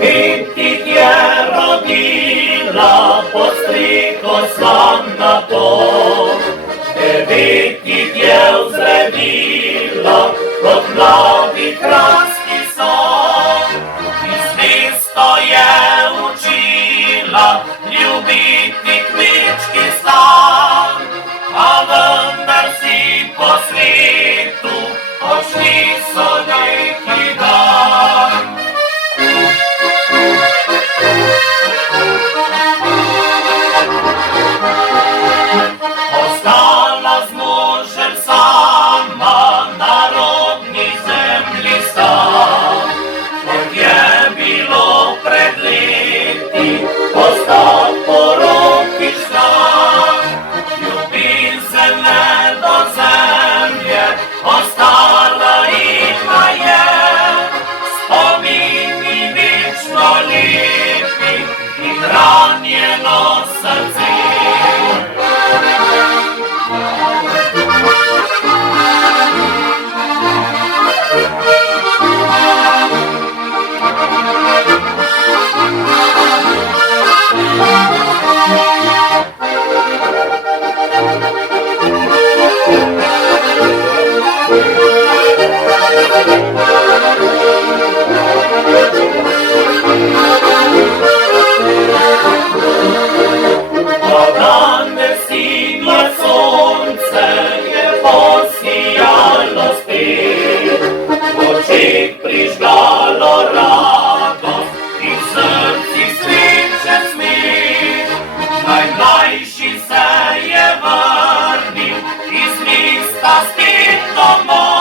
Vittik je rodila postriko slavna to, vittik je vzredila kot mladi kranjski son. Iz listo je učila ljubiti kmečki stan, a vendar si po svetu odšli so neki dan. Ostala z možem sama na rodni zemlji sta, kot je bilo pred leti, postal porokišna. Ljubezen do zemlje ostala ima je, spomini večno lepi in ranjeno srce. Danes sinje sonce je posijalo spet, v očeh prižgalo radost in v srcih sreče smeh. Najmlajši se je vrnil iz mesta spet domov.